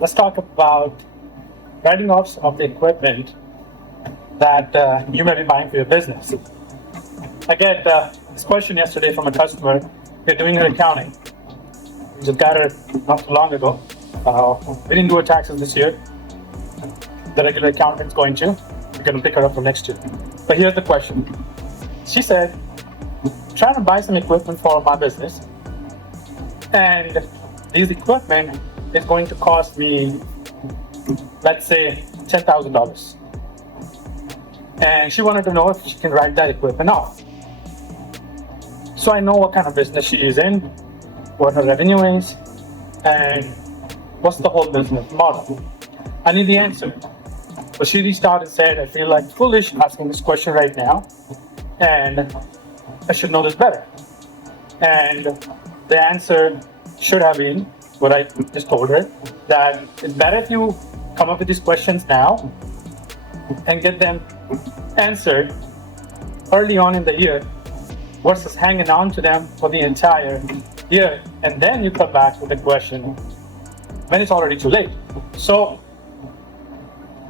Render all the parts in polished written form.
let's talk about writing offs of the equipment that you may be buying for your business. I get this question yesterday from a customer. They're doing her accounting. We just got her not too long ago. We didn't do her taxes this year. The regular accountant's going to. We're going to pick her up for next year. But here's the question. She said, trying to buy some equipment for my business, and this equipment is going to cost me, let's say, $10,000. And she wanted to know if she can write that equipment off. So I know what kind of business she is in, what her revenue is, and what's the whole business model. I need the answer. So she reached out and said, I feel like foolish asking this question right now, and I should know this better. And the answer should have been what I just told her, that it's better if you come up with these questions now and get them answered early on in the year versus hanging on to them for the entire year, and then you come back with the question when it's already too late. So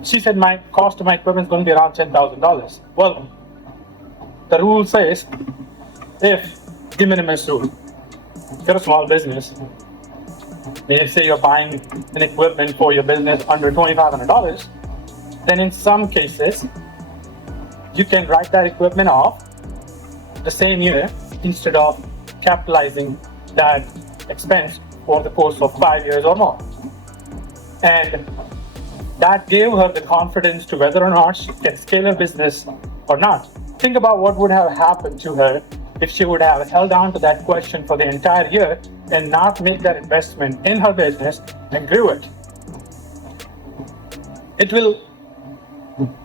she said my cost of my equipment is going to be around $10,000. Well, the rule says, if de minimis rule, if you're a small business, let's say you're buying an equipment for your business under $2,500, then in some cases, you can write that equipment off the same year instead of capitalizing that expense over the course of 5 years or more. And that gave her the confidence to whether or not she can scale her business or not. Think about what would have happened to her if she would have held on to that question for the entire year and not make that investment in her business and grew it. It will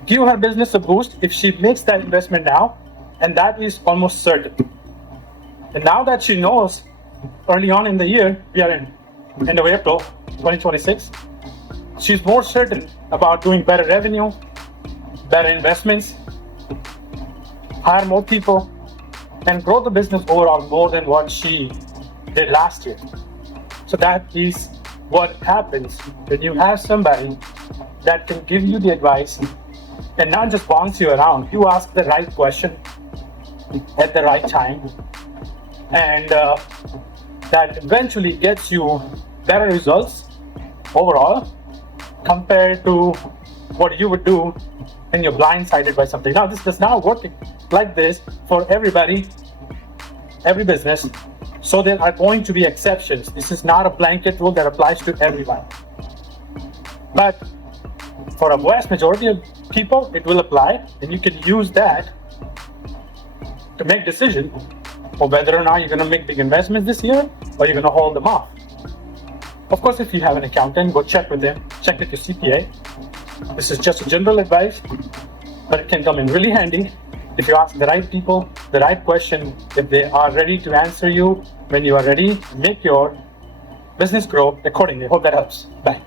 give her business a boost if she makes that investment now, and that is almost certain. And now that she knows early on in the year, we are in end of April 2026, she's more certain about doing better revenue, better investments, hire more people, and grow the business overall more than what she did last year. So that is what happens when you have somebody that can give you the advice and not just bounce you around. You ask the right question at the right time, and that eventually gets you better results overall compared to what you would do when you're blindsided by something. Now, this does not work like this for everybody, every business. So there are going to be exceptions. This is not a blanket rule that applies to everyone. But for a vast majority of people, it will apply, and you can use that to make decision of whether or not you're going to make big investments this year or you're going to hold them off. Of course, if you have an accountant, go check with them, check with your CPA. This is just a general advice, but it can come in really handy if you ask the right people the right question, if they are ready to answer you when you are ready, make your business grow accordingly. Hope that helps. Bye.